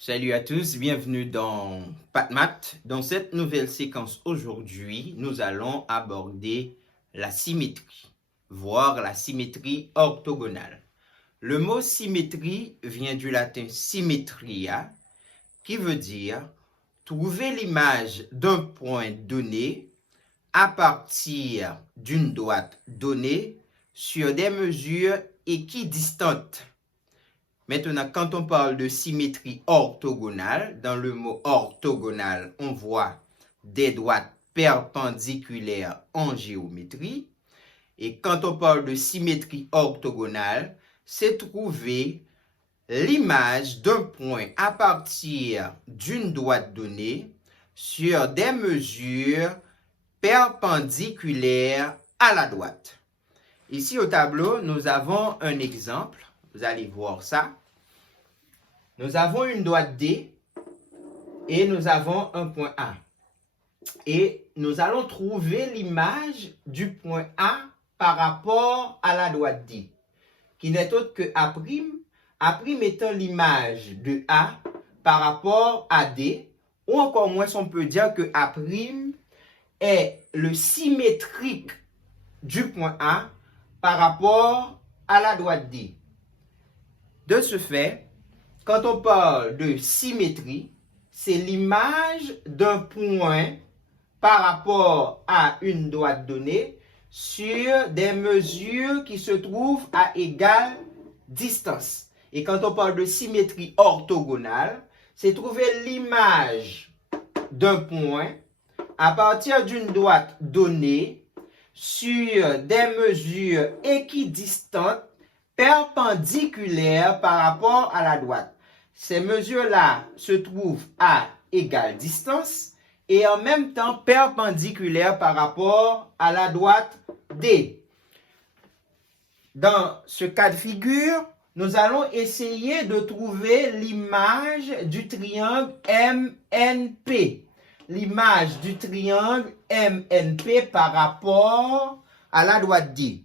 Salut à tous, bienvenue dans PathMath. Dans cette nouvelle séquence aujourd'hui, nous allons aborder la symétrie, voire la symétrie orthogonale. Le mot symétrie vient du latin symmetria, qui veut dire trouver l'image d'un point donné à partir d'une droite donnée sur des mesures équidistantes. Maintenant, quand on parle de symétrie orthogonale, dans le mot orthogonal, on voit des droites perpendiculaires en géométrie. Et quand on parle de symétrie orthogonale, c'est trouver l'image d'un point à partir d'une droite donnée sur des mesures perpendiculaires à la droite. Ici au tableau, nous avons un exemple. Vous allez voir ça. Nous avons une droite D et nous avons un point A. Et nous allons trouver l'image du point A par rapport à la droite D, qui n'est autre que A'. A' étant l'image de A par rapport à D, ou encore moins on peut dire que A' est le symétrique du point A par rapport à la droite D. De ce fait, quand on parle de symétrie, c'est l'image d'un point par rapport à une droite donnée sur des mesures qui se trouvent à égale distance. Et quand on parle de symétrie orthogonale, c'est trouver l'image d'un point à partir d'une droite donnée sur des mesures équidistantes perpendiculaires par rapport à la droite. Ces mesures-là se trouvent à égale distance et en même temps perpendiculaires par rapport à la droite D. Dans ce cas de figure, nous allons essayer de trouver l'image du triangle MNP. L'image du triangle MNP par rapport à la droite D.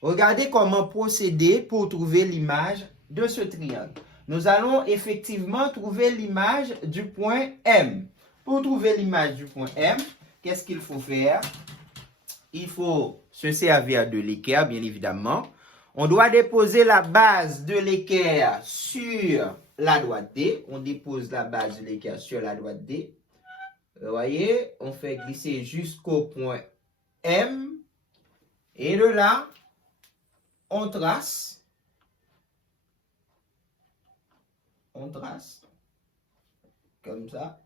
Regardez comment procéder pour trouver l'image de ce triangle. Nous allons effectivement trouver l'image du point M. Pour trouver l'image du point M, qu'est-ce qu'il faut faire? Il faut se servir de l'équerre, bien évidemment. On doit déposer la base de l'équerre sur la droite D. On dépose la base de l'équerre sur la droite D. Vous voyez, on fait glisser jusqu'au point M. Et de là, on trace. On trace. Comme ça.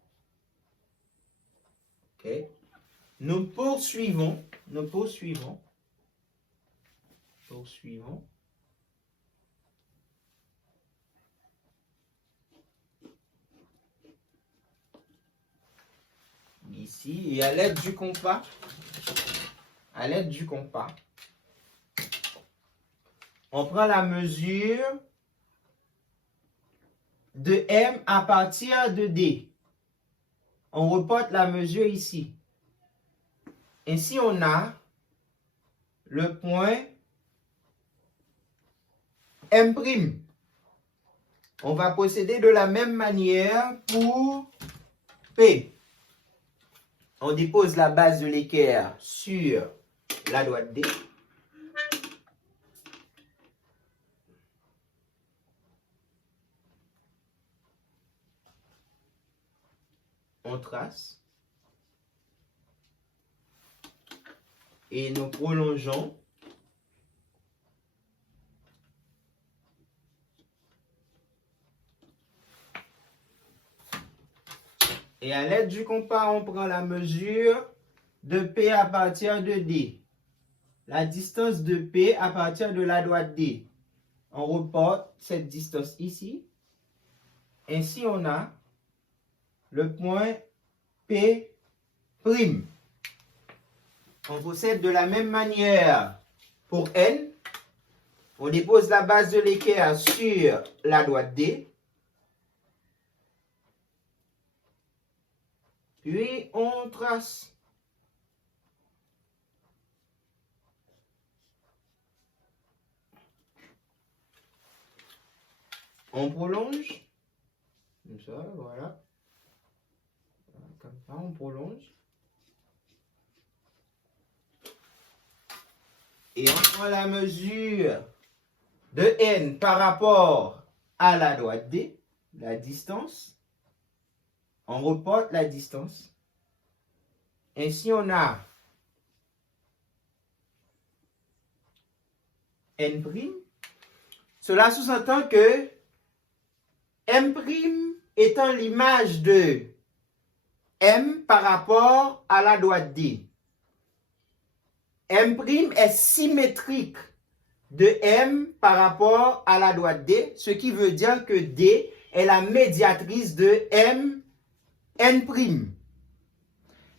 OK. Nous poursuivons. Ici, et à l'aide du compas, on prend la mesure de M à partir de D. On reporte la mesure ici. Ainsi, on a le point M'. On va procéder de la même manière pour P. On dépose la base de l'équerre sur la droite D. On trace. Et nous prolongeons. Et à l'aide du compas, on prend la mesure de P à partir de D. La distance de P à partir de la droite D. On reporte cette distance ici. Ainsi, on a le point P'. On procède de la même manière pour N. On dépose la base de l'équerre sur la droite D. Puis on trace. On prolonge. Comme ça, voilà. Comme ça, on prolonge. Et on prend la mesure de N par rapport à la droite D, la distance. On reporte la distance. Ainsi, on a N'. Cela sous-entend que M' étant l'image de M par rapport à la droite D. M' est symétrique de M par rapport à la droite D, ce qui veut dire que D est la médiatrice de M, N'.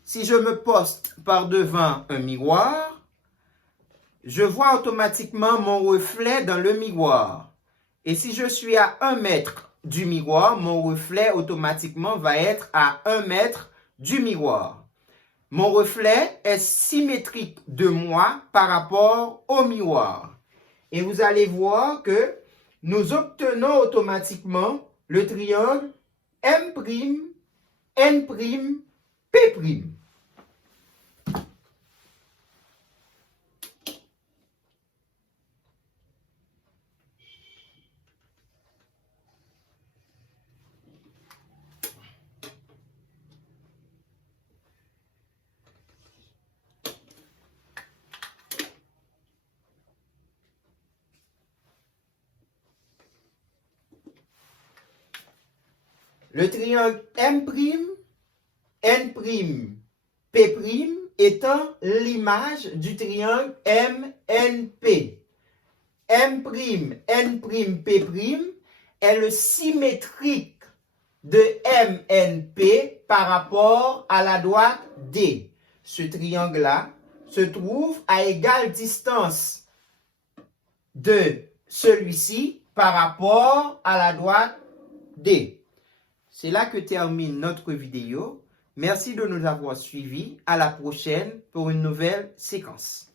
Si je me poste par devant un miroir, je vois automatiquement mon reflet dans le miroir. Et si je suis à 1 mètre du miroir, mon reflet automatiquement va être à 1 mètre du miroir. Mon reflet est symétrique de moi par rapport au miroir. Et vous allez voir que nous obtenons automatiquement le triangle M', N', P'. Le triangle M', N', P' étant l'image du triangle MNP. M', N', P' est le symétrique de MNP par rapport à la droite D. Ce triangle-là se trouve à égale distance de celui-ci par rapport à la droite D. C'est là que termine notre vidéo. Merci de nous avoir suivis. À la prochaine pour une nouvelle séquence.